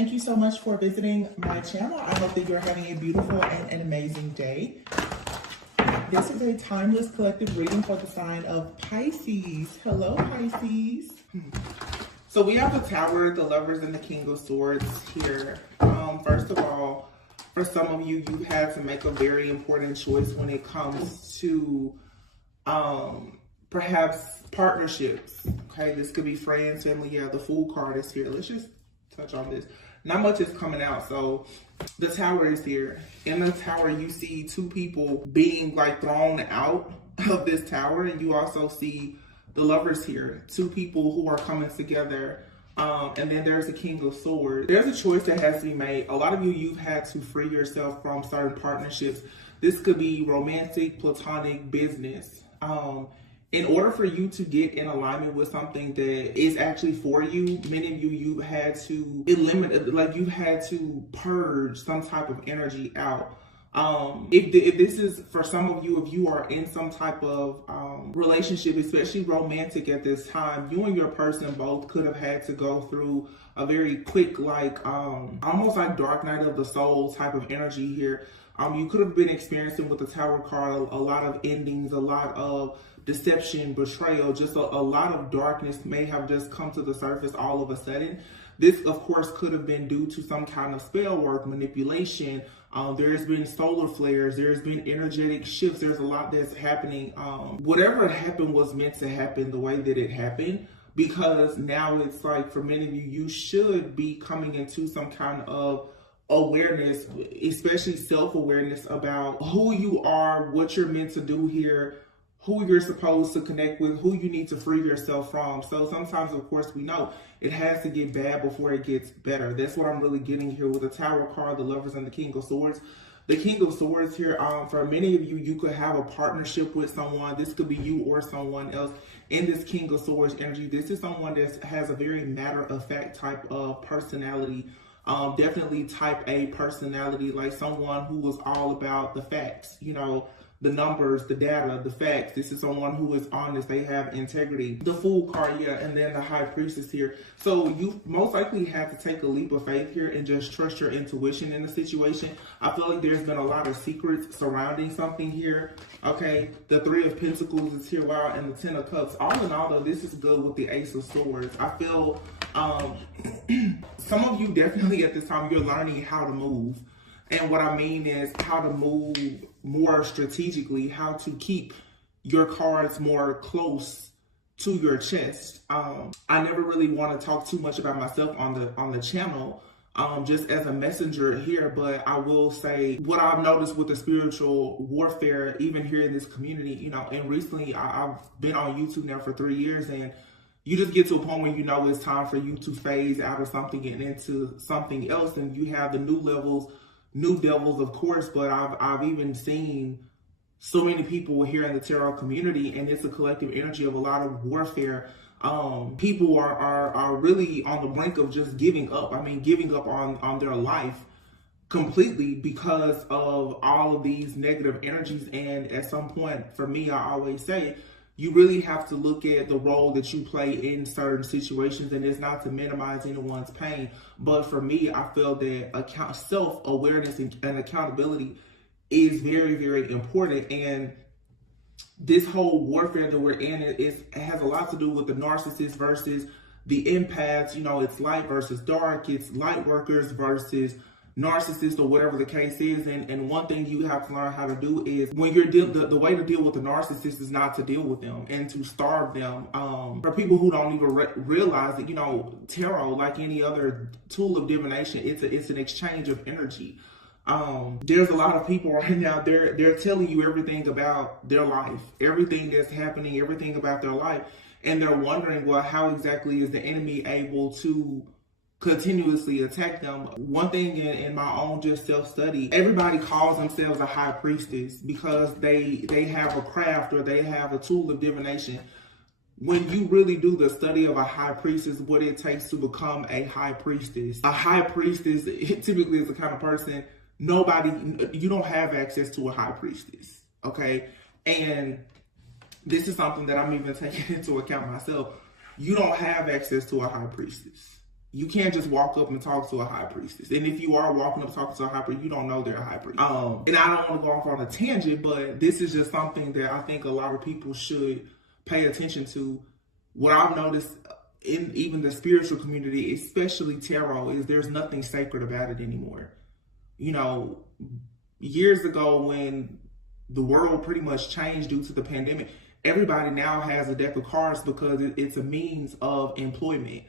Thank you so much for visiting my channel. I hope that you're having a beautiful and an amazing day. This is a timeless collective reading for the sign of Pisces. Hello, Pisces. So we have the Tower, the Lovers, and the King of Swords here. First of all, for some of you, you've had to make a very important choice when it comes to perhaps partnerships. Okay, this could be friends, family. Yeah, the Fool card is here. Let's just touch on this. Not much is coming out. So the Tower is here. In the Tower, you see two people being like thrown out of this tower, and you also see the Lovers here, two people who are coming together. And then there's a King of Swords. There's a choice that has to be made. A lot of you, you've had to free yourself from certain partnerships. This could be romantic, platonic, business. In order for you to get in alignment with something that is actually for you, many of you, you've had to eliminate, like you've had to purge some type of energy out. If this is for some of you, if you are in some type of relationship, especially romantic at this time, you and your person both could have had to go through a very quick, like almost like dark night of the soul type of energy here. You could have been experiencing with the Tower card a lot of endings, a lot of deception, betrayal, just a lot of darkness may have just come to the surface all of a sudden. This, of course, could have been due to some kind of spell work, manipulation. There's been solar flares. There's been energetic shifts. There's a lot that's happening. Whatever happened was meant to happen the way that it happened, because now it's like for many of you, you should be coming into some kind of awareness, especially self-awareness about who you are, what you're meant to do here, who you're supposed to connect with, who you need to free yourself from. So sometimes, of course, we know it has to get bad before it gets better. That's what I'm really getting here with the Tower card, the Lovers, and the King of Swords. The King of Swords here, for many of you, you could have a partnership with someone. This could be you or someone else. In this King of Swords energy, this is someone that has a very matter-of-fact type of personality. Definitely type A personality, like someone who was all about the facts, you know, the numbers, the data, the facts. This is someone who is honest. They have integrity. The Fool card, yeah, and then the High Priestess here. So you most likely have to take a leap of faith here and just trust your intuition in the situation. I feel like there's been a lot of secrets surrounding something here. Okay, the Three of Pentacles is here, wow, and the Ten of Cups. All in all, though, this is good with the Ace of Swords. I feel some of you definitely at this time, you're learning how to move. And what I mean is how to move more strategically, how to keep your cards more close to your chest. I never really want to talk too much about myself on the channel, just as a messenger here, but I will say what I've noticed with the spiritual warfare, even here in this community, you know, and recently I've been on YouTube now for 3 years, and you just get to a point where you know it's time for you to phase out of something and into something else, and you have the new levels, new devils, of course, but I've even seen so many people here in the tarot community, and it's a collective energy of a lot of warfare. People are really on the brink of just giving up. I mean, giving up on their life completely because of all of these negative energies. And at some point, for me, I always say, you really have to look at the role that you play in certain situations, and it's not to minimize anyone's pain. But for me, I feel that self-awareness and accountability is very, very important. And this whole warfare that we're in, it has a lot to do with the narcissist versus the empaths. You know, it's light versus dark. It's light workers versus narcissist, or whatever the case is. And one thing you have to learn how to do is when you're the way to deal with the narcissist is not to deal with them and to starve them. For people who don't even realize that, you know, tarot, like any other tool of divination, it's an exchange of energy. There's a lot of people right now, they're telling you everything about their life, everything that's happening, everything about their life, and they're wondering, well, how exactly is the enemy able to continuously attack them? One thing in my own just self-study, everybody calls themselves a high priestess because they have a craft or they have a tool of divination. When you really do the study of a high priestess, what it takes to become a high priestess. A high priestess typically is the kind of person, you don't have access to a high priestess, okay? And this is something that I'm even taking into account myself. You don't have access to a high priestess. you can't just walk up and talk to a high priestess. And if you are walking up talking to a high priest, you don't know they're a high priest. And I don't want to go off on a tangent, but this is just something that I think a lot of people should pay attention to. What I've noticed in even the spiritual community, especially tarot, is there's nothing sacred about it anymore. You know, years ago when the world pretty much changed due to the pandemic, everybody now has a deck of cards because it's a means of employment.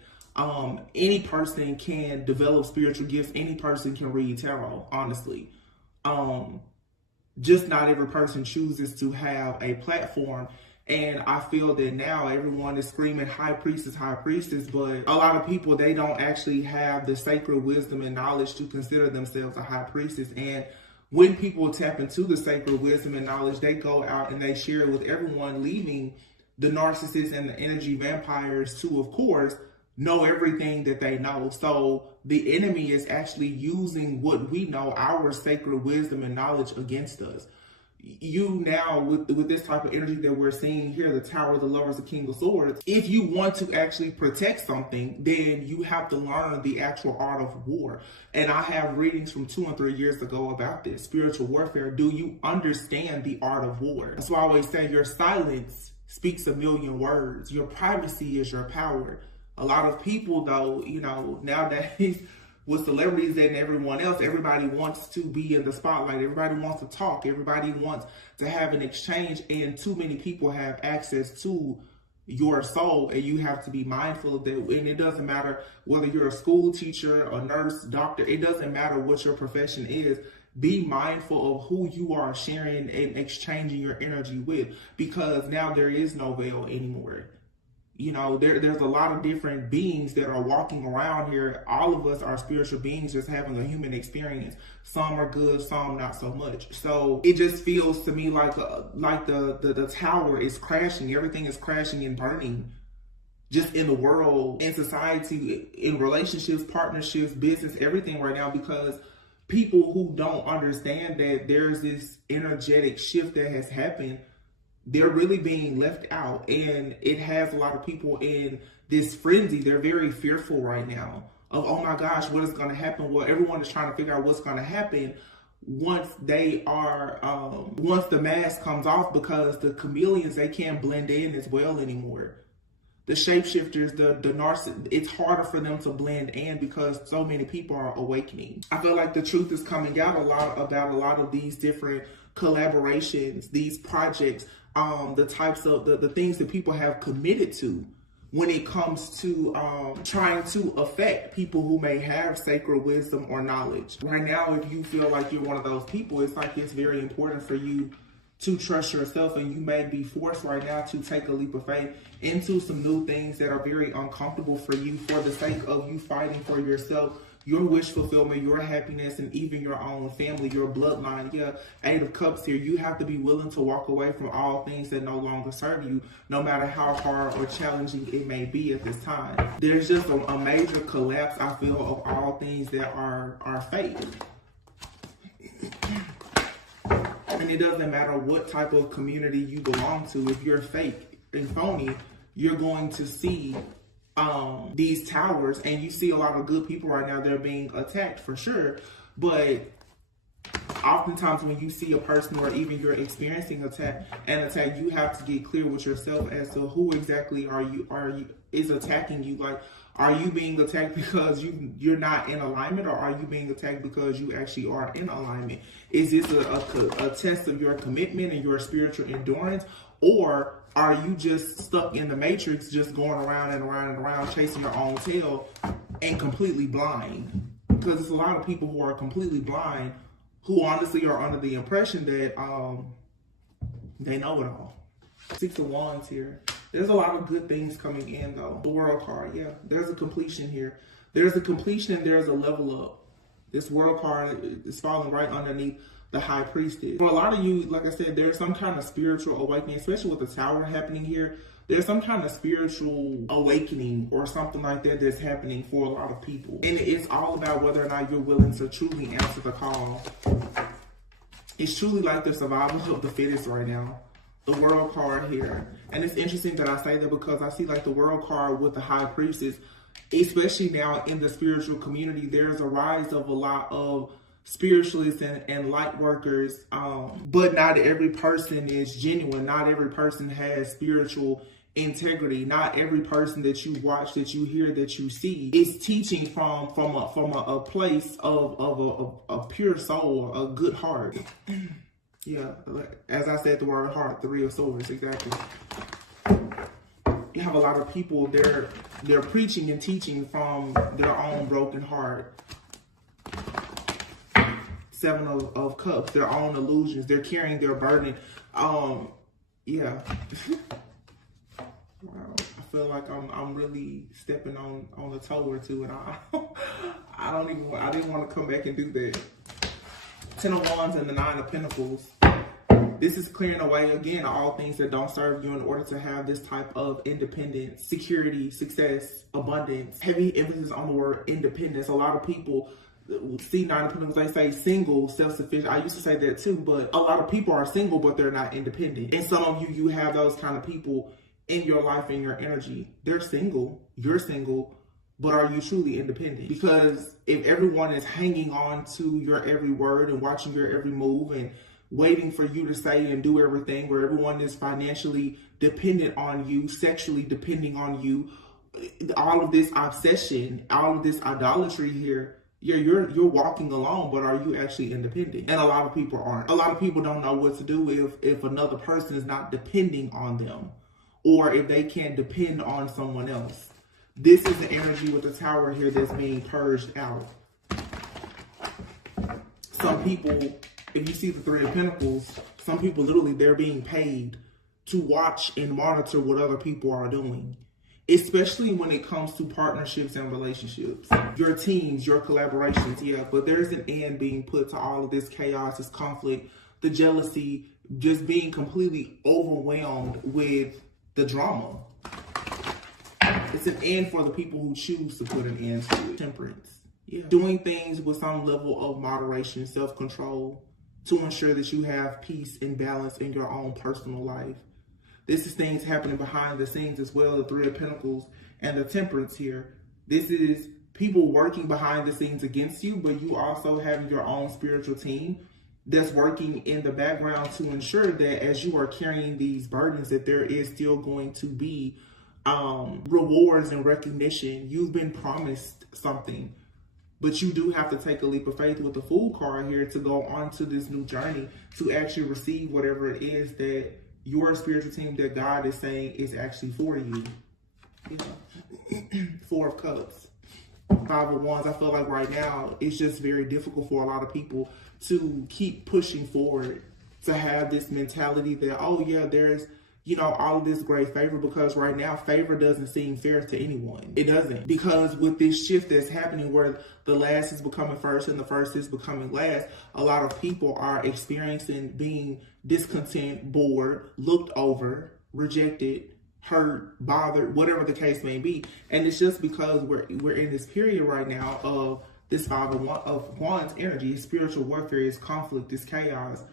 Any person can develop spiritual gifts. Any person can read tarot, honestly. Just not every person chooses to have a platform. And I feel that now everyone is screaming high priestess, but a lot of people, they don't actually have the sacred wisdom and knowledge to consider themselves a high priestess. And when people tap into the sacred wisdom and knowledge, they go out and they share it with everyone, leaving the narcissists and the energy vampires to, of course, know everything that they know. So the enemy is actually using what we know, our sacred wisdom and knowledge, against us. You now, with this type of energy that we're seeing here, the Tower of the Lovers, the King of Swords, if you want to actually protect something, then you have to learn the actual art of war. And I have readings from 2 and 3 years ago about this, spiritual warfare. Do you understand the art of war? That's why I always say your silence speaks a million words. Your privacy is your power. A lot of people, though, you know, nowadays, with celebrities and everyone else, everybody wants to be in the spotlight. Everybody wants to talk. Everybody wants to have an exchange. And too many people have access to your soul. And you have to be mindful of that. And it doesn't matter whether you're a school teacher, a nurse, doctor. It doesn't matter what your profession is. Be mindful of who you are sharing and exchanging your energy with. Because now there is no veil anymore. You know, there's a lot of different beings that are walking around here. All of us are spiritual beings just having a human experience. Some are good, some not so much. So it just feels to me like the tower is crashing. Everything is crashing and burning just in the world, in society, in relationships, partnerships, business, everything right now, because people who don't understand that there's this energetic shift that has happened, they're really being left out, and it has a lot of people in this frenzy. They're very fearful right now of, oh my gosh, what is going to happen? Well, everyone is trying to figure out what's going to happen once they are, once the mask comes off, because the chameleons, they can't blend in as well anymore. The shapeshifters, the narcissists, it's harder for them to blend in because so many people are awakening. I feel like the truth is coming out a lot about a lot of these different collaborations, these projects, the types of the things that people have committed to when it comes to trying to affect people who may have sacred wisdom or knowledge. Right now, if you feel like you're one of those people, it's like it's very important for you to trust yourself, and you may be forced right now to take a leap of faith into some new things that are very uncomfortable for you for the sake of you fighting for yourself, your wish fulfillment, your happiness, and even your own family, your bloodline. Yeah, 8 of Cups here. You have to be willing to walk away from all things that no longer serve you, no matter how hard or challenging it may be at this time. There's just a major collapse, I feel, of all things that are fake. And it doesn't matter what type of community you belong to. If you're fake and phony, you're going to see these towers, and you see a lot of good people right now. They're being attacked for sure, but oftentimes when you see a person, or even you're experiencing an attack, you have to get clear with yourself as to who exactly is attacking you. Like, are you being attacked because you're not in alignment, or are you being attacked because you actually are in alignment? Is this a test of your commitment and your spiritual endurance, or are you just stuck in the matrix, just going around and around and around, chasing your own tail and completely blind? Because there's a lot of people who are completely blind, who honestly are under the impression that they know it all. 6 of Wands here. There's a lot of good things coming in, though. The World card, yeah. There's a completion here. There's a completion and there's a level up. This World card is falling right underneath the High Priestess. For a lot of you, like I said, there's some kind of spiritual awakening, especially with the Tower happening here. There's some kind of spiritual awakening or something like that that's happening for a lot of people. And it's all about whether or not you're willing to truly answer the call. It's truly like the survival of the fittest right now. The World card here. And it's interesting that I say that because I see like the World card with the High Priestess. especially now in the spiritual community, there's a rise of a lot of spiritualists and light workers, but not every person is genuine. Not every person has spiritual integrity. Not every person that you watch, that you hear, that you see is teaching from a place of a pure soul, a good heart. Yeah, as I said, the word heart, 3 of Swords, exactly. You have a lot of people, they're preaching and teaching from their own broken heart. 7 of Cups, their own illusions. They're carrying their burden. Yeah. Wow. I feel like I'm really stepping on a toe or two, and I didn't want to come back and do that. 10 of Wands and the 9 of Pentacles. This is clearing away, again, all things that don't serve you in order to have this type of independence, security, success, abundance. Heavy emphasis on the word independence. A lot of people see 9 of Pentacles, they say single, self-sufficient. I used to say that too, but a lot of people are single, but they're not independent. And some of you have those kind of people in your life, in your energy. They're single, you're single, but are you truly independent? Because if everyone is hanging on to your every word and watching your every move and waiting for you to say and do everything, where everyone is financially dependent on you, sexually depending on you, all of this obsession, all of this idolatry here, you're walking alone, but are you actually independent? And a lot of people aren't. A lot of people don't know what to do if another person is not depending on them, or if they can't depend on someone else. This is the energy with the Tower here that's being purged out. Some people, if you see the 3 of Pentacles, some people literally, they're being paid to watch and monitor what other people are doing, especially when it comes to partnerships and relationships. Your teams, your collaborations, yeah, but there's an end being put to all of this chaos, this conflict, the jealousy, just being completely overwhelmed with the drama. It's an end for the people who choose to put an end to it. Temperance. Yeah. Doing things with some level of moderation, self-control, to ensure that you have peace and balance in your own personal life. This is things happening behind the scenes as well, the 3 of Pentacles and the Temperance here. This is people working behind the scenes against you, but you also having your own spiritual team that's working in the background to ensure that as you are carrying these burdens, that there is still going to be rewards and recognition. You've been promised something, but you do have to take a leap of faith with the Fool card here to go on to this new journey, to actually receive whatever it is that your spiritual team, that God is saying is actually for you. Yeah. 4 of Cups, 5 of Wands. I feel like right now it's just very difficult for a lot of people to keep pushing forward, to have this mentality that, oh yeah, there's, you know, all of this great favor, because right now favor doesn't seem fair to anyone. It doesn't, because with this shift that's happening where the last is becoming first and the first is becoming last, a lot of people are experiencing being discontent, bored, looked over, rejected, hurt, bothered, whatever the case may be. And it's just because we're in this period right now of this 5 of Wands energy. It's spiritual warfare, it's conflict, it's chaos,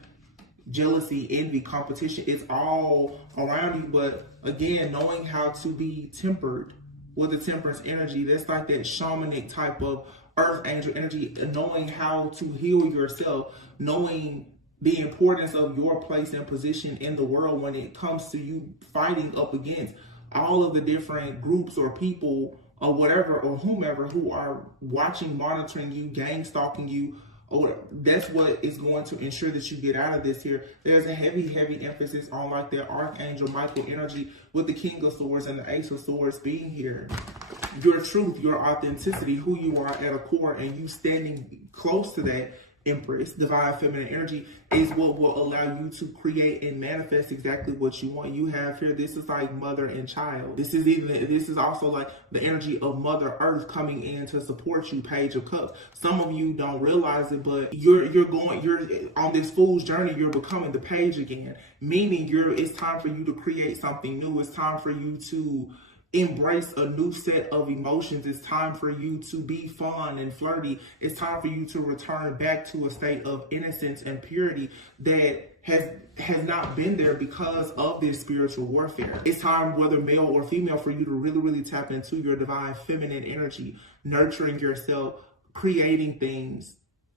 jealousy, envy, competition. It's all around you. But again, knowing how to be tempered with the Temperance energy, that's like that shamanic type of earth angel energy, knowing how to heal yourself, knowing the importance of your place and position in the world when it comes to you fighting up against all of the different groups or people or whatever or whomever who are watching, monitoring you, gang stalking you. Or that's what is going to ensure that you get out of this here. There's a heavy emphasis on like the Archangel Michael energy with the King of Swords and the Ace of Swords being here. Your truth, your authenticity, who you are at a core, and you standing close to that Empress, divine feminine energy, is what will allow you to create and manifest exactly what you want. You have here, this is like mother and child. This is also like the energy of Mother Earth coming in to support you, Page of Cups. Some of you don't realize it, but you're on this fool's journey. You're becoming the Page again, meaning it's time for you to create something new. It's time for you to embrace a new set of emotions. It's time for you to be fun and flirty. It's time for you to return back to a state of innocence and purity that has not been there because of this spiritual warfare. It's time, whether male or female, for you to really, really tap into your divine feminine energy, nurturing yourself, creating things,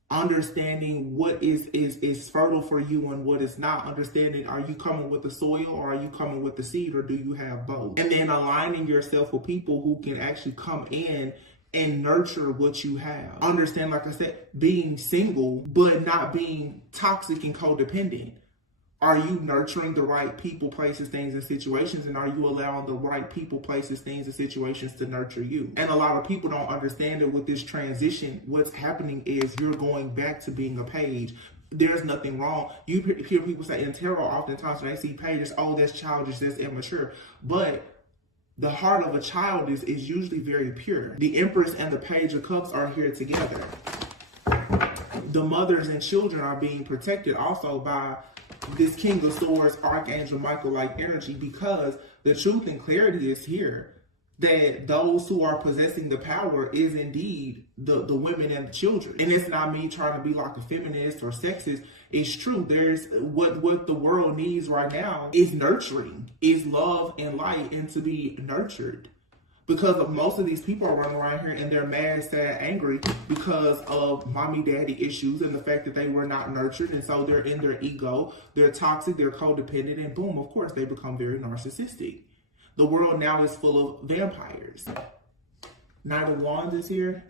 understanding what is fertile for you and what is not. Understanding, are you coming with the soil or are you coming with the seed, or do you have both? And then aligning yourself with people who can actually come in and nurture what you have. Understand, like I said, being single, but not being toxic and codependent. Are you nurturing the right people, places, things, and situations? And are you allowing the right people, places, things, and situations to nurture you? And a lot of people don't understand that with this transition, what's happening is you're going back to being a page. There's nothing wrong. You hear people say in tarot oftentimes when they see pages, oh, that's childish, that's immature. But the heart of a child is usually very pure. The Empress and the Page of Cups are here together. The mothers and children are being protected also by this King of Swords, Archangel Michael-like energy, because the truth and clarity is here that those who are possessing the power is indeed the women and the children. And it's not me trying to be like a feminist or sexist. It's true. There's what the world needs right now is nurturing, is love and light, and to be nurtured. Because of most of these people are running around here and they're mad, sad, angry because of mommy daddy issues and the fact that they were not nurtured. And so they're in their ego, they're toxic, they're codependent, and boom, of course, they become very narcissistic. The world now is full of vampires. Knight of Wands is here.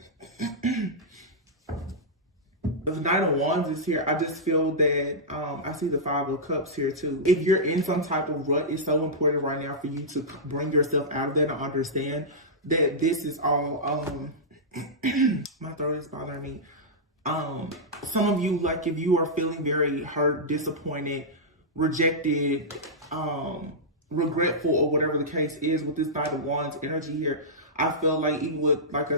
The Knight of Wands is here. I just feel that I see the Five of Cups here too. If you're in some type of rut, it's so important right now for you to bring yourself out of that and understand that this is all my throat is bothering me. Some of you, like if you are feeling very hurt, disappointed, rejected, regretful, or whatever the case is with this Knight of Wands energy here, I feel like even with, like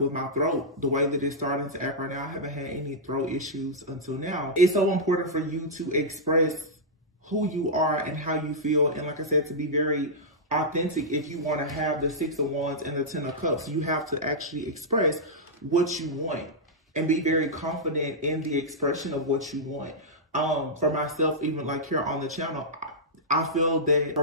with my throat, the way that it's starting to act right now, I haven't had any throat issues until now. It's so important for you to express who you are and how you feel. And like I said, to be very authentic. If you want to have the Six of Wands and the Ten of Cups, you have to actually express what you want and be very confident in the expression of what you want. For myself, even like here on the channel, I feel that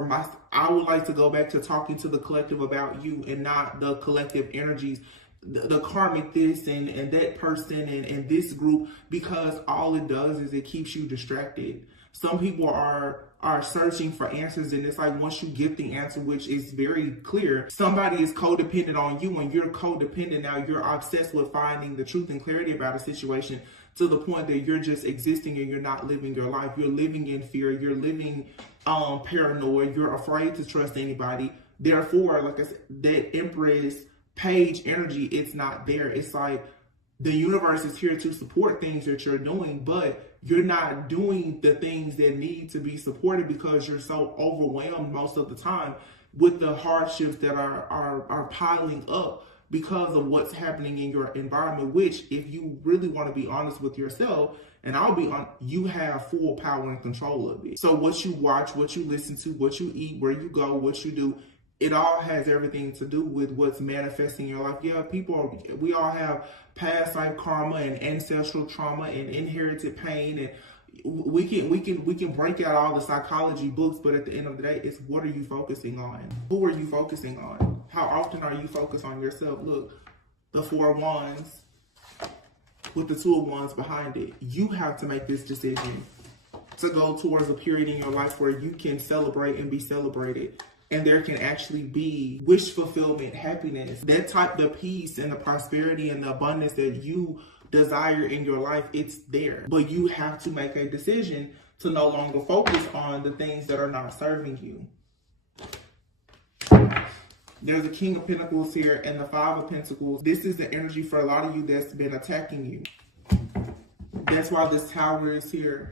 I would like to go back to talking to the collective about you and not the collective energies, the karmic this and that person and this group, because all it does is it keeps you distracted. Some people are searching for answers, and it's like once you get the answer, which is very clear, somebody is codependent on you and you're codependent. Now you're obsessed with finding the truth and clarity about a situation to the point that you're just existing and you're not living your life. You're living in fear. You're living paranoid. You're afraid to trust anybody. Therefore, like I said, that Empress Page energy, it's not there. It's like the universe is here to support things that you're doing, but you're not doing the things that need to be supported because you're so overwhelmed most of the time with the hardships that are piling up because of what's happening in your environment, which, if you really want to be honest with yourself, and I'll be on, you have full power and control of it. So what you watch, what you listen to, what you eat, where you go, what you do, it all has everything to do with what's manifesting in your life. Yeah, we all have past life karma and ancestral trauma and inherited pain, and we can break out all the psychology books, but at the end of the day, it's what are you focusing on? Who are you focusing on? How often are you focused on yourself? Look, the Four of Wands with the Two of Wands behind it. You have to make this decision to go towards a period in your life where you can celebrate and be celebrated. And there can actually be wish fulfillment, happiness, that type of peace and the prosperity and the abundance that you desire in your life. It's there. But you have to make a decision to no longer focus on the things that are not serving you. There's a King of Pentacles here and the Five of Pentacles. This is the energy for a lot of you that's been attacking you. That's why this Tower is here.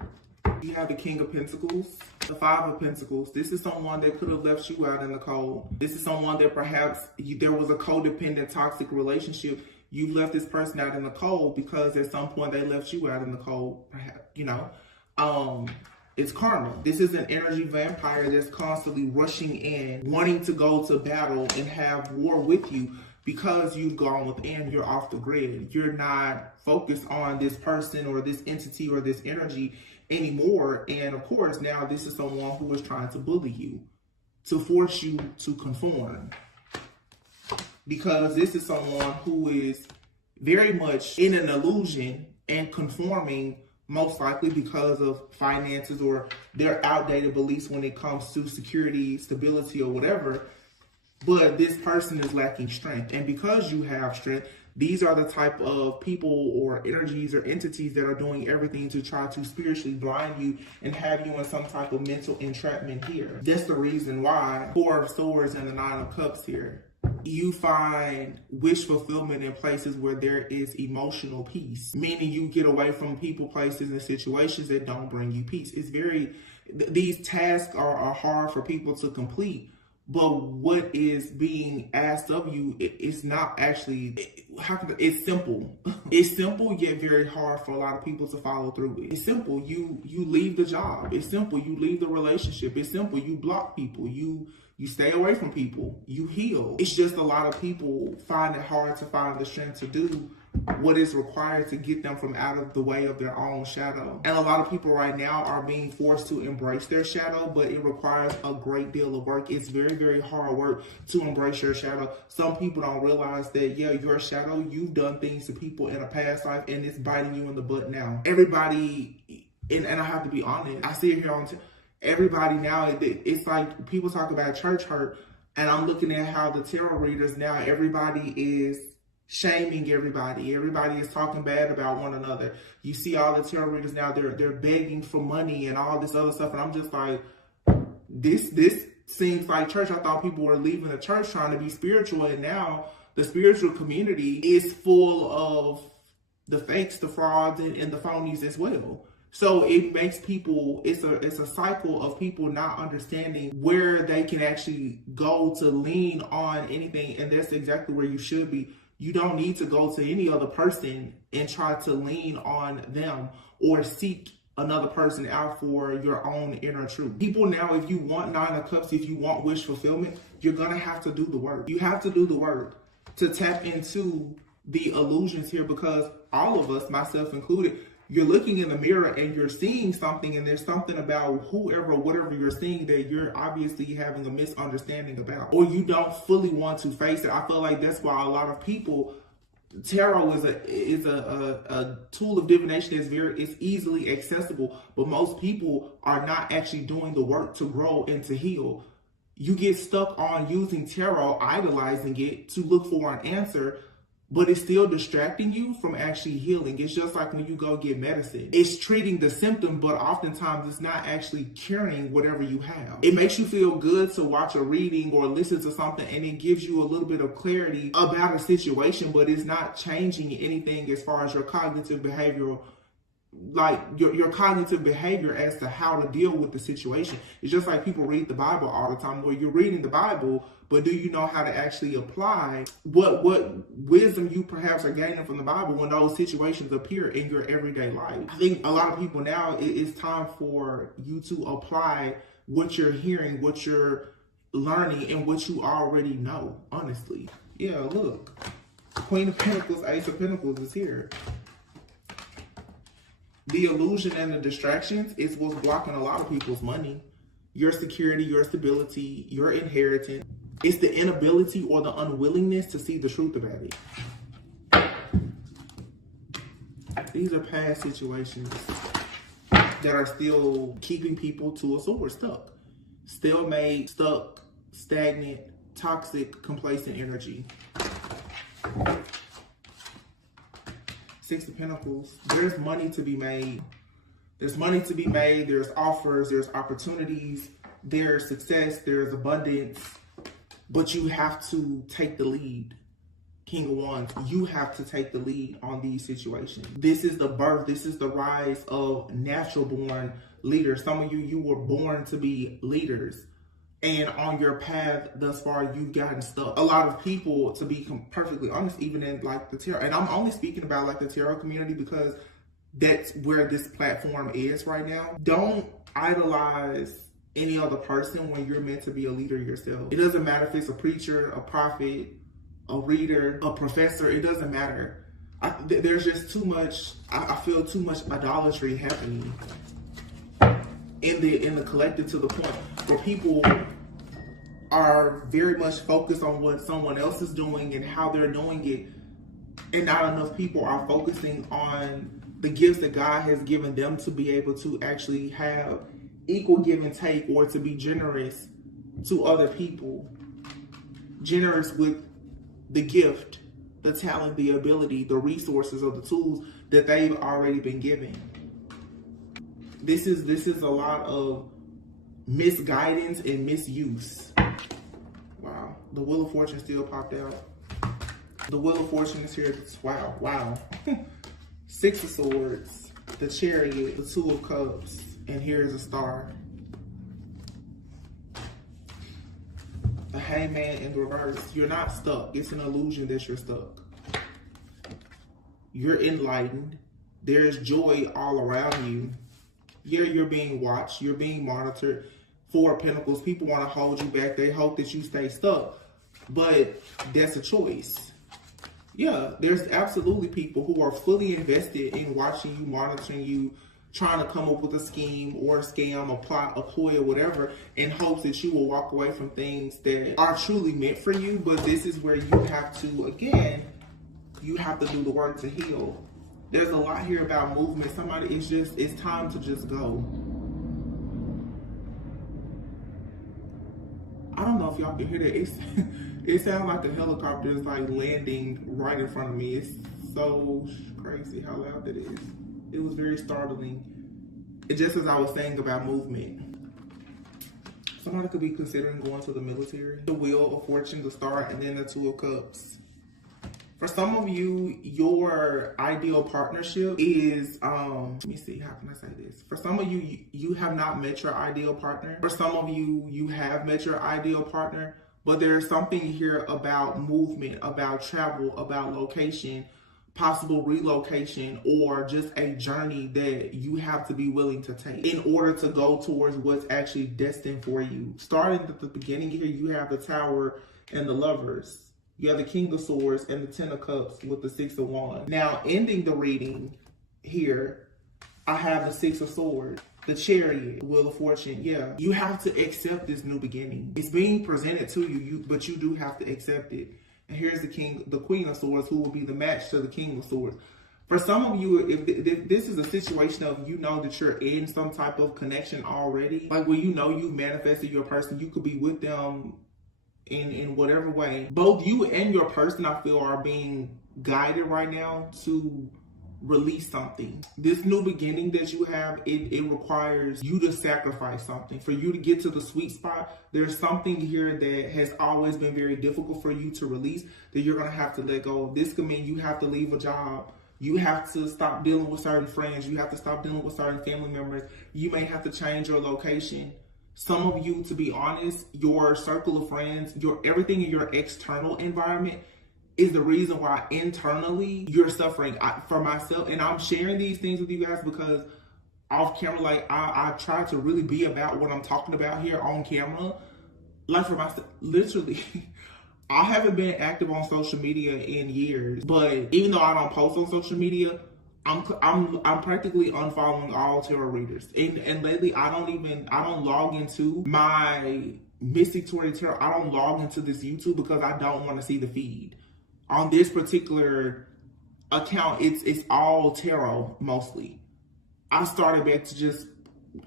You have the King of Pentacles, the Five of Pentacles. This is someone that could have left you out in the cold. This is someone that perhaps there was a codependent, toxic relationship. You left this person out in the cold because at some point they left you out in the cold, perhaps, you know. It's karma. This is an energy vampire that's constantly rushing in, wanting to go to battle and have war with you because you've gone within, you're off the grid. You're not focused on this person or this entity or this energy anymore. And of course, now this is someone who is trying to bully you, to force you to conform. Because this is someone who is very much in an illusion and conforming, most likely because of finances or their outdated beliefs when it comes to security, stability, or whatever. But this person is lacking strength. And because you have strength, these are the type of people or energies or entities that are doing everything to try to spiritually blind you and have you in some type of mental entrapment here. That's the reason why 4 of Swords and the 9 of Cups here. You find wish fulfillment in places where there is emotional peace, meaning you get away from people, places, and situations that don't bring you peace. It's these tasks are hard for people to complete. But what is being asked of you is not actually, it's simple. It's simple, yet very hard for a lot of people to follow through with. It's simple, you leave the job. It's simple, you leave the relationship. It's simple, you block people. You stay away from people. You heal. It's just a lot of people find it hard to find the strength to do what is required to get them from out of the way of their own shadow. And a lot of people right now are being forced to embrace their shadow, but it requires a great deal of work. It's very, very hard work to embrace your shadow. Some people don't realize that, yeah, your shadow, you've done things to people in a past life and it's biting you in the butt now. Everybody, and I have to be honest, I see it here on everybody now, it's like people talk about church hurt, and I'm looking at how the tarot readers now, everybody is shaming everybody. Everybody is talking bad about one another. You see all the tarot readers now, they're begging for money and all this other stuff. And I'm just like, this seems like church. I thought people were leaving the church trying to be spiritual. And now the spiritual community is full of the fakes, the frauds, and the phonies as well. So it makes people, it's a cycle of people not understanding where they can actually go to lean on anything. And that's exactly where you should be. You don't need to go to any other person and try to lean on them or seek another person out for your own inner truth. People now, if you want 9 of Cups, if you want wish fulfillment, you're going to have to do the work. You have to do the work to tap into the illusions here, because all of us, myself included, you're looking in the mirror and you're seeing something, and there's something about whoever, whatever you're seeing that you're obviously having a misunderstanding about, or you don't fully want to face it. I feel like that's why a lot of people, tarot is a tool of divination that's it's easily accessible, but most people are not actually doing the work to grow and to heal. You get stuck on using tarot, idolizing it to look for an answer, but it's still distracting you from actually healing. It's just like when you go get medicine. It's treating the symptom, but oftentimes it's not actually curing whatever you have. It makes you feel good to watch a reading or listen to something, and it gives you a little bit of clarity about a situation, but it's not changing anything as far as your cognitive behavioral, like your cognitive behavior as to how to deal with the situation. It's just like people read the Bible all the time, where you're reading the Bible, but do you know how to actually apply what wisdom you perhaps are gaining from the Bible when those situations appear in your everyday life? I think a lot of people now, it's time for you to apply what you're hearing, what you're learning, and what you already know, honestly. Yeah, look, Queen of Pentacles, Ace of Pentacles is here. The illusion and the distractions is what's blocking a lot of people's money, your security, your stability, your inheritance. It's the inability or the unwillingness to see the truth about it. These are past situations that are still keeping people to a sword, stuck. Stalemate, stuck, stagnant, toxic, complacent energy. 6 of Pentacles. There's money to be made. There's money to be made. There's offers. There's opportunities. There's success. There's abundance. But you have to take the lead. King of Wands, you have to take the lead on these situations. This is the birth. This is the rise of natural born leaders. Some of you were born to be leaders. And on your path thus far, you've gotten stuck. A lot of people, to be perfectly honest, even in like the tarot, and I'm only speaking about like the tarot community because that's where this platform is right now. Don't idolize any other person when you're meant to be a leader yourself. It doesn't matter if it's a preacher, a prophet, a reader, a professor. It doesn't matter. There's just too much. I feel too much idolatry happening in the collective, to the point where people are very much focused on what someone else is doing and how they're doing it, and not enough people are focusing on the gifts that God has given them to be able to actually have equal give and take, or to be generous to other people, generous with the gift, the talent, the ability, the resources, or the tools that they've already been given. This is a lot of misguidance and misuse. Wow. The Wheel of Fortune still popped out. The Wheel of Fortune is here. Wow. Six of Swords, the Chariot, the Two of Cups, and here's a Star. The Hangman in reverse. You're not stuck. It's an illusion that you're stuck. You're enlightened. There's joy all around you. Yeah, you're being watched. You're being monitored. Four of Pentacles. People want to hold you back. They hope that you stay stuck. But that's a choice. Yeah, there's absolutely people who are fully invested in watching you, monitoring you, trying to come up with a scheme or a scam, a plot, a ploy, or whatever, in hopes that you will walk away from things that are truly meant for you. But this is where you have to, again, you have to do the work to heal. There's a lot here about movement. It's time to just go. I don't know if y'all can hear that. It sounds like a helicopter is like landing right in front of me. It's so crazy how loud that is. It was very startling. It just as I was saying about movement. Somebody could be considering going to the military. The Wheel of Fortune, the Star, and then the Two of Cups. For some of you, your ideal partnership is, let me see, how can I say this? For some of you, you have not met your ideal partner. For some of you, you have met your ideal partner, but there's something here about movement, about travel, about location, possible relocation, or just a journey that you have to be willing to take in order to go towards what's actually destined for you. Starting at the beginning here, you have the Tower and the Lovers. You have the King of Swords and the Ten of Cups with the Six of Wands. Now, ending the reading here, I have the Six of Swords, the Chariot, the Wheel of Fortune. Yeah, you have to accept this new beginning. It's being presented to you, but you do have to accept it. And here's the Queen of Swords, who will be the match to the King of Swords. For some of you, if this is a situation of, you know that you're in some type of connection already, like when you know you've manifested your person, you could be with them in whatever way. Both you and your person, I feel, are being guided right now to release something. This new beginning that you have, it requires you to sacrifice something. For you to get to the sweet spot, there's something here that has always been very difficult for you to release that you're going to have to let go of. This could mean you have to leave a job. You have to stop dealing with certain friends. You have to stop dealing with certain family members. You may have to change your location. Some of you, to be honest, your circle of friends, everything in your external environment is the reason why internally you're suffering. For myself, and I'm sharing these things with you guys because off camera, like I try to really be about what I'm talking about here on camera. Like for myself, literally, I haven't been active on social media in years, but even though I don't post on social media, I'm practically unfollowing all tarot readers, and lately I don't log into my Mystic Tarot. I don't log into this YouTube because I don't want to see the feed. On this particular account, it's all tarot mostly. I started back to just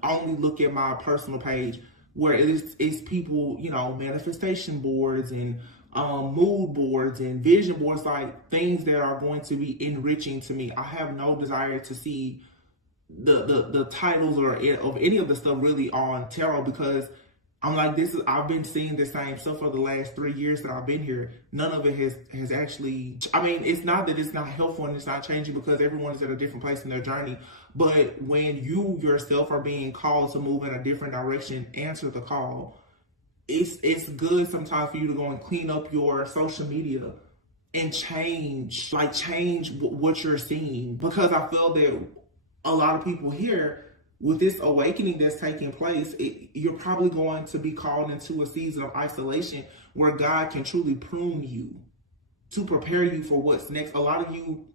only look at my personal page where it's people, you know, manifestation boards and mood boards and vision boards, like things that are going to be enriching to me. I have no desire to see the titles or of any of the stuff really on tarot, because I'm like, I've been seeing the same stuff for the last 3 years that I've been here. None of it has actually, I mean, it's not that it's not helpful and it's not changing, because everyone is at a different place in their journey. But when you yourself are being called to move in a different direction, answer the call. It's good sometimes for you to go and clean up your social media and change what you're seeing, because I feel that a lot of people here, with this awakening that's taking place, you're probably going to be called into a season of isolation where God can truly prune you to prepare you for what's next. A lot of you,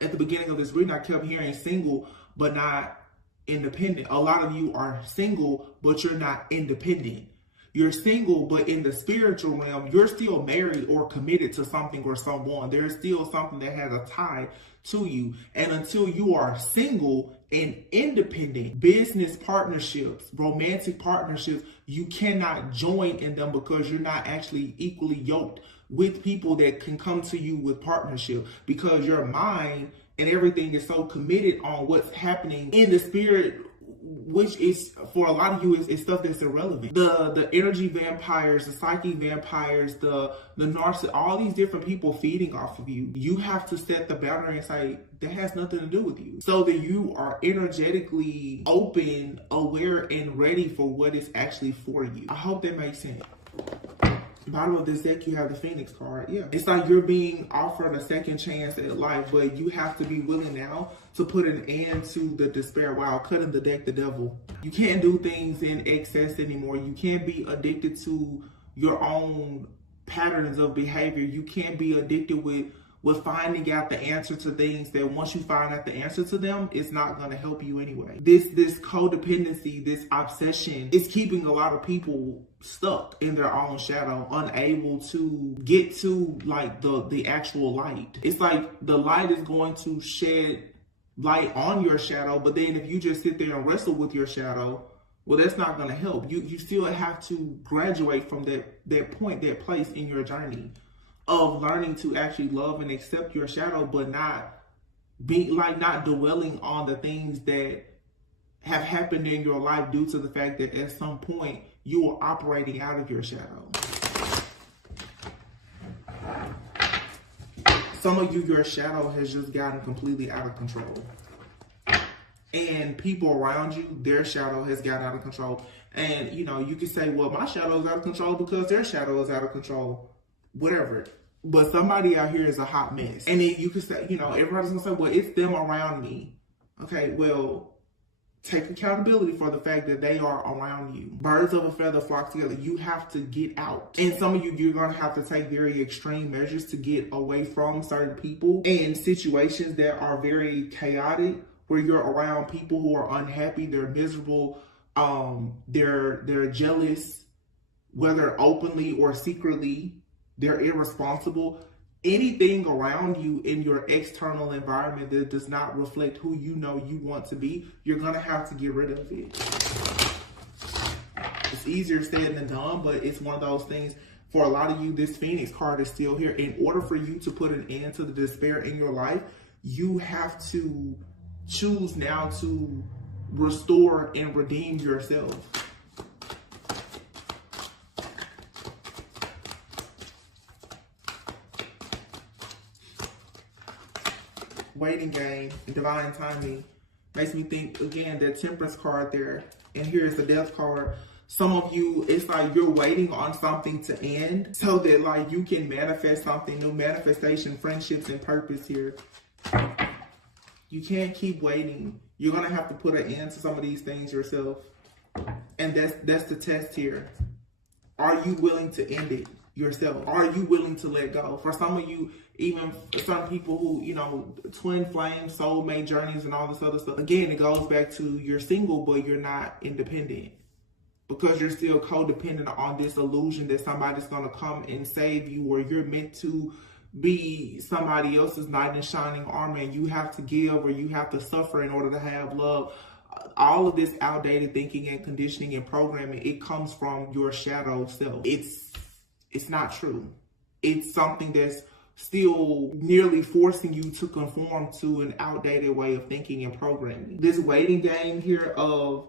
at the beginning of this reading, I kept hearing single, but not independent. A lot of you are single, but you're not independent. You're single, but in the spiritual realm, you're still married or committed to something or someone. There's still something that has a tie to you. And until you are single and independent, business partnerships, romantic partnerships, you cannot join in them because you're not actually equally yoked with people that can come to you with partnership, because your mind and everything is so committed on what's happening in the spirit, which is, for a lot of you, is stuff that's irrelevant. The energy vampires, the psychic vampires, the narcissist, all these different people feeding off of you. You have to set the boundary and say, that has nothing to do with you. So that you are energetically open, aware, and ready for what is actually for you. I hope that makes sense. Bottom of this deck, you have the Phoenix card. Yeah, it's like you're being offered a second chance at life, but you have to be willing now to put an end to the despair. Wow, cutting the deck, the devil. You can't do things in excess anymore. You can't be addicted to your own patterns of behavior. You can't be addicted with finding out the answer to things that once you find out the answer to them, it's not going to help you anyway. This codependency, this obsession is keeping a lot of people stuck in their own shadow, unable to get to like the actual light. It's like the light is going to shed light on your shadow, but then if you just sit there and wrestle with your shadow, well, that's not going to help. You still have to graduate from that point, that place in your journey of learning to actually love and accept your shadow, but not dwelling on the things that have happened in your life due to the fact that at some point you are operating out of your shadow. Some of you, your shadow has just gotten completely out of control. And people around you, their shadow has gotten out of control. And, you know, you can say, well, my shadow is out of control because their shadow is out of control. Whatever. But somebody out here is a hot mess. And then you can say, you know, everybody's going to say, well, it's them around me. Okay, well, take accountability for the fact that they are around you. Birds of a feather flock together. You have to get out. And some of you, you're going to have to take very extreme measures to get away from certain people and situations that are very chaotic, where you're around people who are unhappy, they're miserable, they're jealous, whether openly or secretly, they're irresponsible. Anything around you in your external environment that does not reflect who you know you want to be, you're going to have to get rid of it. It's easier said than done, but it's one of those things. For a lot of you, this Phoenix card is still here. In order for you to put an end to the despair in your life, you have to choose now to restore and redeem yourself. Waiting game and divine timing makes me think again that Temperance card there, and here's the Death card. Some of you, it's like you're waiting on something to end so that like you can manifest something new. Manifestation, friendships, and purpose here. You can't keep waiting. You're gonna have to put an end to some of these things yourself, and that's the test here. Are you willing to end it yourself? Are you willing to let go? For some of you, even some people who, you know, twin flame, soulmate journeys and all this other stuff. Again, it goes back to you're single, but you're not independent because you're still codependent on this illusion that somebody's going to come and save you, or you're meant to be somebody else's knight in shining armor and you have to give or you have to suffer in order to have love. All of this outdated thinking and conditioning and programming, it comes from your shadow self. It's not true. It's something that's still nearly forcing you to conform to an outdated way of thinking and programming. This waiting game here of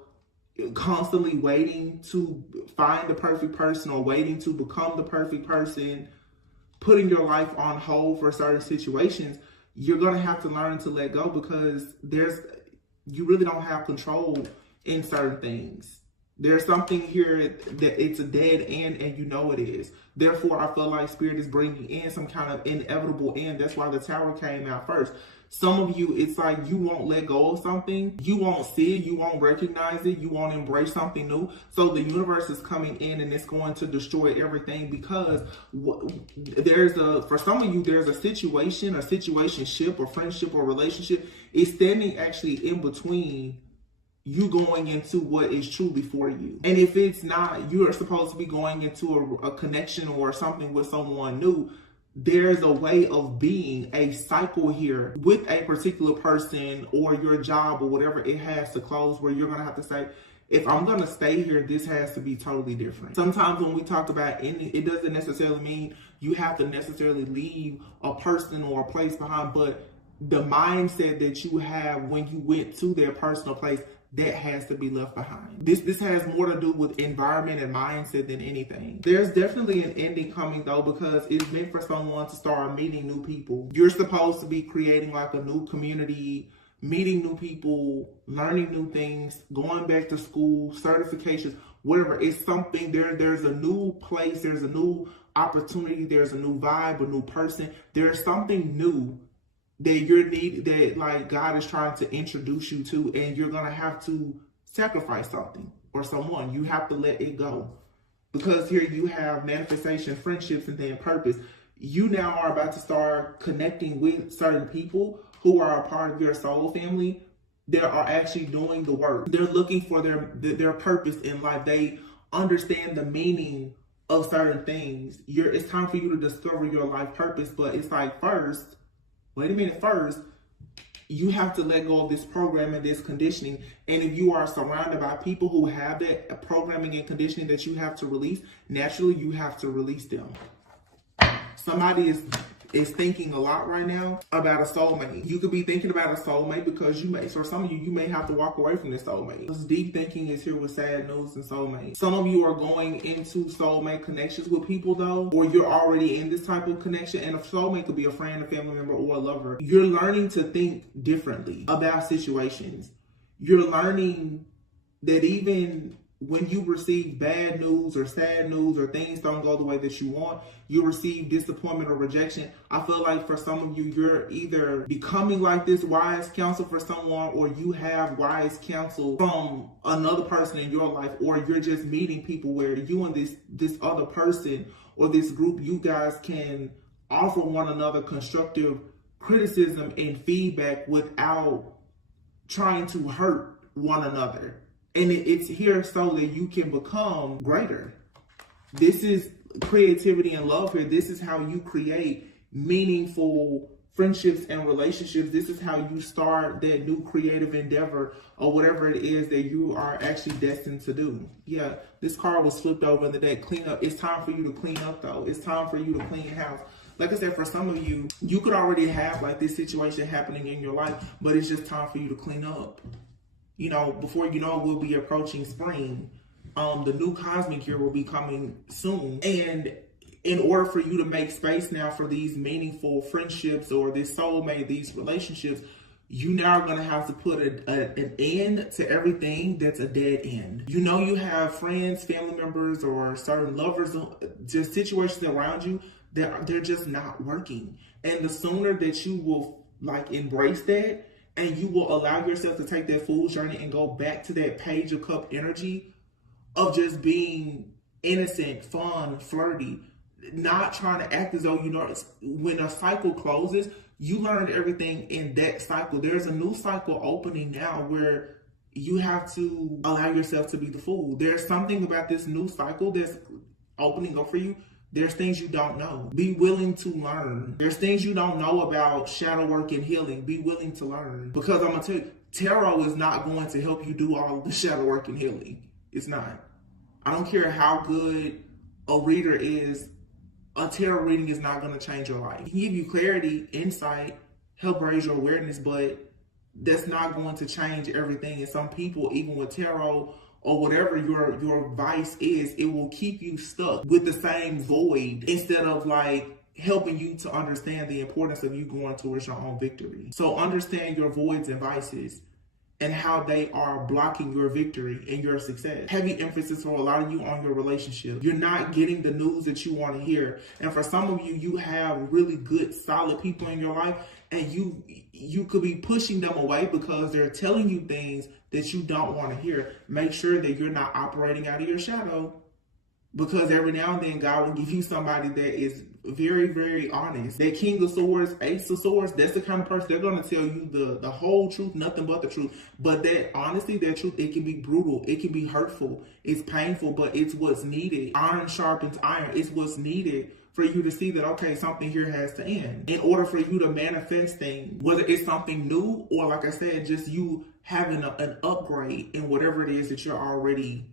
constantly waiting to find the perfect person or waiting to become the perfect person, putting your life on hold for certain situations, you're going to have to learn to let go because you really don't have control in certain things. There's something here that it's a dead end and you know it is. Therefore, I feel like Spirit is bringing in some kind of inevitable end. That's why the Tower came out first. Some of you, it's like you won't let go of something. You won't see it. You won't recognize it. You won't embrace something new. So the universe is coming in and it's going to destroy everything because for some of you, there's a situation, a situationship, or friendship, or relationship is standing actually in between you going into what is truly for you. And if it's not, you are supposed to be going into a connection or something with someone new. There's a way of being, a cycle here with a particular person or your job or whatever. It has to close where you're going to have to say, if I'm going to stay here, this has to be totally different. Sometimes when we talk about ending, it doesn't necessarily mean you have to necessarily leave a person or a place behind, but the mindset that you have when you went to their personal place, that has to be left behind. This has more to do with environment and mindset than anything. There's definitely an ending coming though, because it's meant for someone to start meeting new people. You're supposed to be creating like a new community, meeting new people, learning new things, going back to school, certifications, whatever. It's something, there's a new place, there's a new opportunity, there's a new vibe, a new person. There's something new that like God is trying to introduce you to, and you're gonna have to sacrifice something or someone. You have to let it go, because here you have manifestation, friendships, and then purpose. You now are about to start connecting with certain people who are a part of your soul family. They are actually doing the work. They're looking for their purpose in life. They understand the meaning of certain things. It's time for you to discover your life purpose, but it's like first, you have to let go of this programming, this conditioning. And if you are surrounded by people who have that programming and conditioning that you have to release, naturally you have to release them. Somebody is thinking a lot right now about a soulmate. You could be thinking about a soulmate because for some of you may have to walk away from this soulmate. This deep thinking is here with sad news and soulmate. Some of you are going into soulmate connections with people though, or you're already in this type of connection, and a soulmate could be a friend, a family member, or a lover. You're learning to think differently about situations. You're learning that even when you receive bad news or sad news or things don't go the way that you want, you receive disappointment or rejection. I feel like for some of you, you're either becoming like this wise counsel for someone, or you have wise counsel from another person in your life, or you're just meeting people where you and this other person or this group, you guys can offer one another constructive criticism and feedback without trying to hurt one another. And it's here so that you can become greater. This is creativity and love here. This is how you create meaningful friendships and relationships. This is how you start that new creative endeavor or whatever it is that you are actually destined to do. Yeah, this card was flipped over in the deck. Clean up. It's time for you to clean up though. It's time for you to clean house. Like I said, for some of you, you could already have like this situation happening in your life, but it's just time for you to clean up. You know, before you know, we'll be approaching spring. The new cosmic year will be coming soon. And in order for you to make space now for these meaningful friendships or this soulmate, these relationships, you now are going to have to put an end to everything that's a dead end. You know, you have friends, family members, or certain lovers, just situations around you that they're just not working. And the sooner that you will like embrace that, and you will allow yourself to take that fool's journey and go back to that Page of Cup energy of just being innocent, fun, flirty, not trying to act as though you know. When a cycle closes, you learned everything in that cycle. There's a new cycle opening now where you have to allow yourself to be the fool. There's something about this new cycle that's opening up for you. There's things you don't know. Be willing to learn. There's things you don't know about shadow work and healing. Be willing to learn. Because I'm going to tell you, tarot is not going to help you do all the shadow work and healing. It's not. I don't care how good a reader is. A tarot reading is not going to change your life. It can give you clarity, insight, help raise your awareness, but that's not going to change everything. And some people, even with tarot, or whatever your vice is, it will keep you stuck with the same void instead of like helping you to understand the importance of you going towards your own victory. So understand your voids and vices and how they are blocking your victory and your success. Heavy emphasis for a lot of you on your relationship. You're not getting the news that you want to hear. And for some of you, you have really good, solid people in your life, and you could be pushing them away because they're telling you things that you don't want to hear. Make sure that you're not operating out of your shadow, because every now and then God will give you somebody that is very, very honest. That King of Swords, Ace of Swords, that's the kind of person, they're going to tell you the whole truth, nothing but the truth. But that honesty, that truth, it can be brutal, it can be hurtful, it's painful, but it's what's needed. Iron sharpens iron. It's what's needed for you to see that, okay, something here has to end. In order for you to manifest things, whether it's something new or, like I said, just you having an upgrade in whatever it is that you're already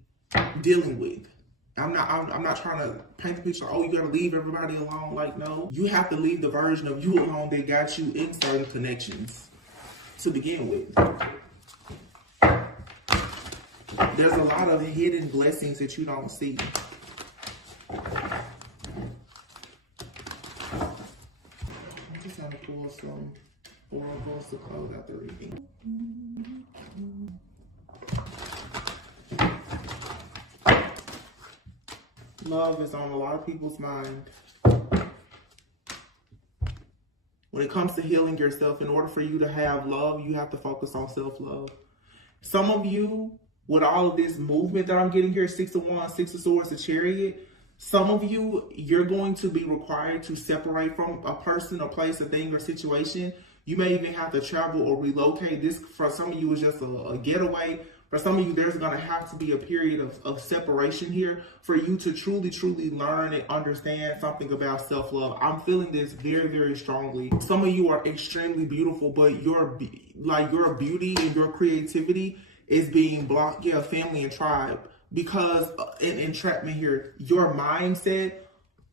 dealing with. I'm not trying to paint the picture, oh, you gotta leave everybody alone. Like, no. You have to leave the version of you alone that got you in certain connections to begin with. There's a lot of hidden blessings that you don't see. I'm just gonna pull some oracles to close out the reading. Love is on a lot of people's mind. When it comes to healing yourself, in order for you to have love, you have to focus on self-love. Some of you, with all of this movement that I'm getting here, 6 of Wands, 6 of Swords, the Chariot, some of you, you're going to be required to separate from a person, a place, a thing, or situation. You may even have to travel or relocate. This, for some of you, is just a getaway. For some of you, there's going to have to be a period of separation here for you to truly, truly learn and understand something about self-love. I'm feeling this very, very strongly. Some of you are extremely beautiful, but your beauty and your creativity is being blocked. Yeah, family and tribe. Because in entrapment here, your mindset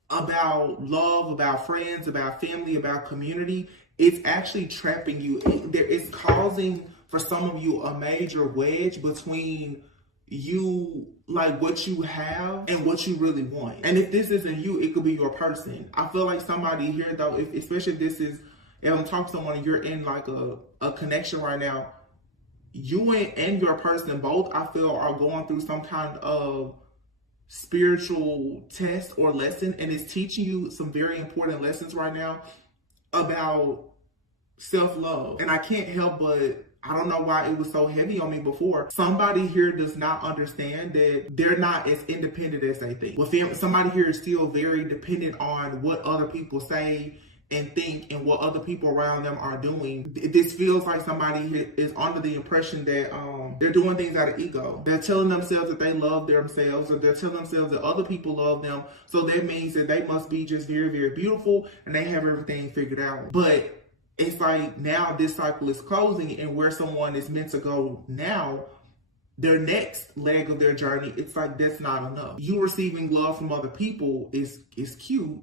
about love, about friends, about family, about community, it's actually trapping you. It's causing, for some of you, a major wedge between you, like what you have and what you really want. And if this isn't you, it could be your person. I feel like somebody here though, especially if this is, if I'm talking to someone and you're in like a connection right now, you and your person both, I feel, are going through some kind of spiritual test or lesson, and it's teaching you some very important lessons right now about self-love. And I can't help but, I don't know why it was so heavy on me before. Somebody here does not understand that they're not as independent as they think. Well, somebody here is still very dependent on what other people say and think and what other people around them are doing. This feels like somebody is under the impression that they're doing things out of ego. They're telling themselves that they love themselves, or they're telling themselves that other people love them. So that means that they must be just very, very beautiful and they have everything figured out. But it's like now this cycle is closing, and where someone is meant to go now, their next leg of their journey, it's like that's not enough. You receiving love from other people is cute,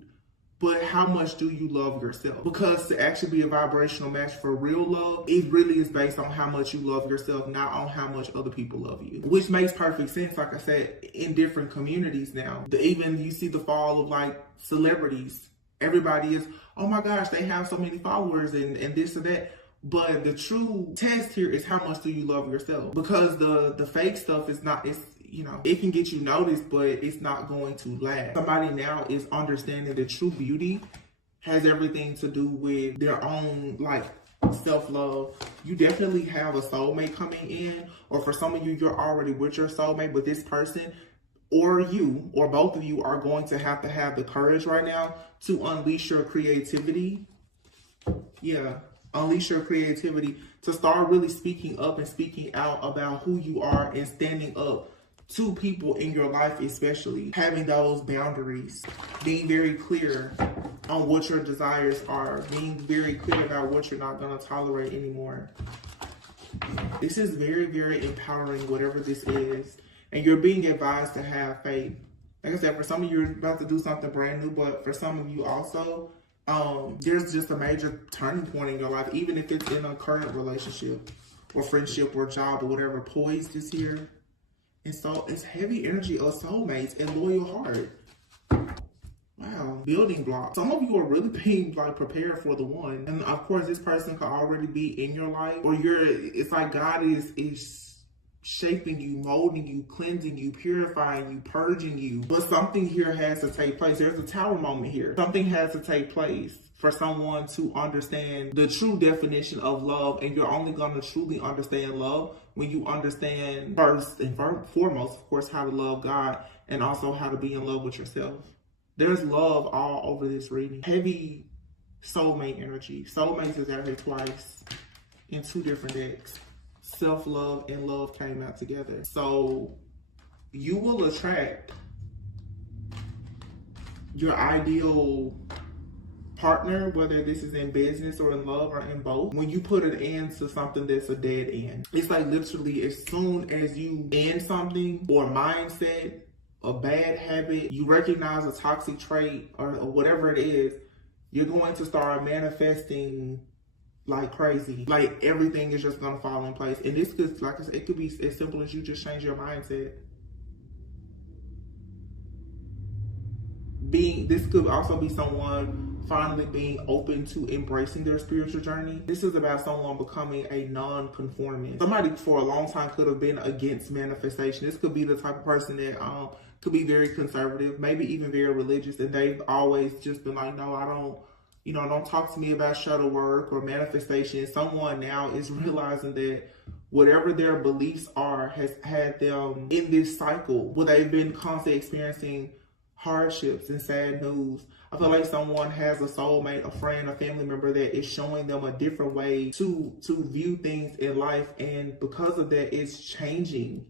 but how much do you love yourself? Because to actually be a vibrational match for real love, it really is based on how much you love yourself, not on how much other people love you. Which makes perfect sense, like I said, in different communities now. Even you see the fall of like celebrities. Everybody is, oh my gosh, they have so many followers and this or that. But the true test here is how much do you love yourself? Because the fake stuff is not, it's, you know, it can get you noticed, but it's not going to last. Somebody now is understanding that true beauty has everything to do with their own, like, self-love. You definitely have a soulmate coming in, or for some of you, you're already with your soulmate, but this person, or you, or both of you, are going to have the courage right now to unleash your creativity. Yeah, unleash your creativity to start really speaking up and speaking out about who you are and standing up to people in your life, especially having those boundaries, being very clear on what your desires are, being very clear about what you're not going to tolerate anymore. This is very, very empowering, whatever this is. And you're being advised to have faith. Like I said, for some of you, you're about to do something brand new, but for some of you also, there's just a major turning point in your life, even if it's in a current relationship or friendship or job or whatever. Poised is here. And so it's heavy energy of soulmates and loyal heart. Wow. building blocks. Some of you are really being like prepared for the one. And of course, this person could already be in your life, or it's like God is shaping you, molding you, cleansing you, purifying you, purging you. But something here has to take place. There's a tower moment here. Something has to take place for someone to understand the true definition of love. And you're only going to truly understand love when you understand first and foremost, of course, how to love God and also how to be in love with yourself. There's love all over this reading. Heavy soulmate energy. Soulmates is out here twice in 2 different decks. Self-love and love came out together. So you will attract your ideal partner, whether this is in business or in love or in both, when you put an end to something that's a dead end. It's like literally as soon as you end something or mindset, a bad habit, you recognize a toxic trait or whatever it is, you're going to start manifesting like crazy. Like everything is just gonna fall in place. And this could, like I said, it could be as simple as you just change your mindset. This could also be someone finally being open to embracing their spiritual journey. This is about someone becoming a non-conformist. Somebody for a long time could have been against manifestation. This could be the type of person that could be very conservative, maybe even very religious, and they've always just been like, no, I don't, don't talk to me about shadow work or manifestation. Someone now is realizing that whatever their beliefs are has had them in this cycle where they've been constantly experiencing hardships and sad news. I feel like someone has a soulmate, a friend, a family member that is showing them a different way to view things in life. And because of that, it's changing.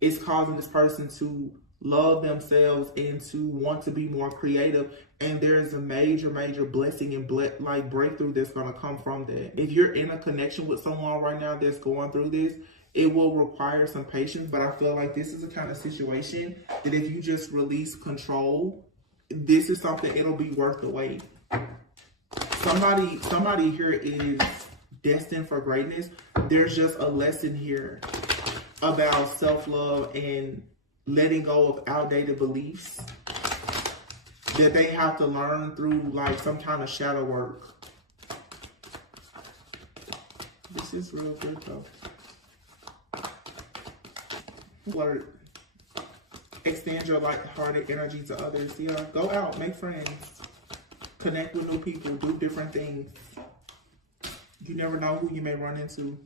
It's causing this person to love themselves and to want to be more creative. And there's a major blessing and breakthrough that's going to come from that. If you're in a connection with someone right now that's going through this, it will require some patience, but I feel like this is a kind of situation that if you just release control, this is something, it'll be worth the wait. Somebody here is destined for greatness. There's just a lesson here about self-love and letting go of outdated beliefs that they have to learn through like some kind of shadow work. This is real good though. Flirt. Extend your light-hearted energy to others. Yeah, go out, make friends, connect with new people, do different things. You never know who you may run into.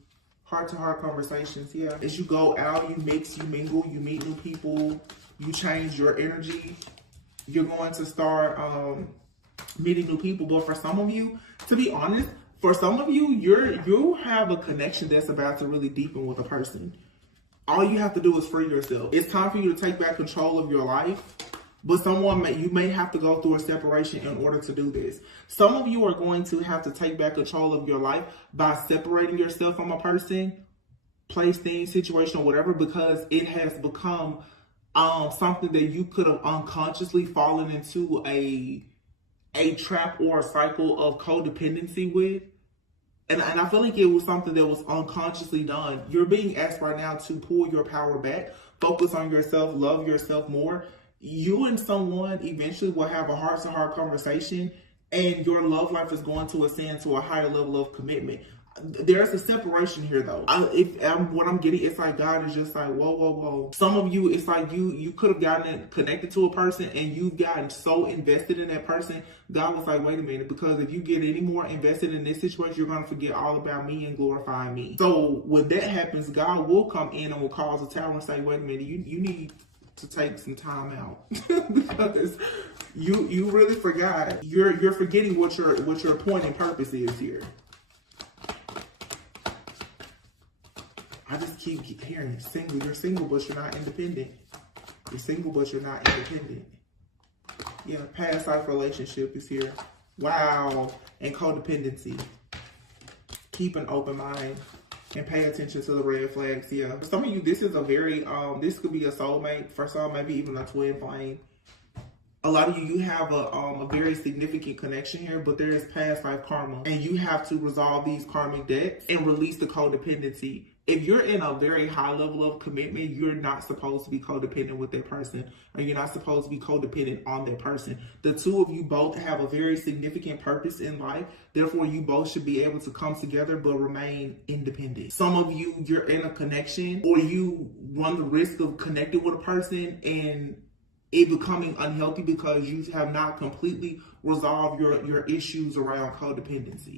Heart-to-heart conversations. Yeah, as you go out, you mix, you mingle, you meet new people, you change your energy. You're going to start meeting new people. But for some of you, to be honest, for some of you, you have a connection that's about to really deepen with a person. All you have to do is free yourself. It's time for you to take back control of your life. But you may have to go through a separation in order to do this. Some of you are going to have to take back control of your life by separating yourself from a person, place, thing, situation, or whatever, because it has become something that you could have unconsciously fallen into a trap or a cycle of codependency with. And I feel like it was something that was unconsciously done. You're being asked right now to pull your power back, focus on yourself, love yourself more. You and someone eventually will have a heart-to-heart conversation, and your love life is going to ascend to a higher level of commitment. There's a separation here, though. What I'm getting, it's like God is just like, whoa. Some of you, it's like you could have gotten connected to a person, and you've gotten so invested in that person. God was like, wait a minute, because if you get any more invested in this situation, you're going to forget all about me and glorify me. So when that happens, God will come in and will cause a tower and say, wait a minute, you need to take some time out because you really forgot. You're forgetting what your point and purpose is here. I just keep hearing single. You're single, but you're not independent. You're single, but you're not independent. Yeah, past life relationship is here. Wow. And codependency. Keep an open mind and pay attention to the red flags. Yeah. For some of you, this is a very, this could be a soulmate. For some, maybe even a twin flame. A lot of you have a very significant connection here, but there is past life karma, and you have to resolve these karmic debts and release the codependency. If you're in a very high level of commitment, you're not supposed to be codependent with that person, or you're not supposed to be codependent on that person. The two of you both have a very significant purpose in life. Therefore, you both should be able to come together but remain independent. Some of you, you're in a connection, or you run the risk of connecting with a person and it becoming unhealthy because you have not completely resolved your issues around codependency.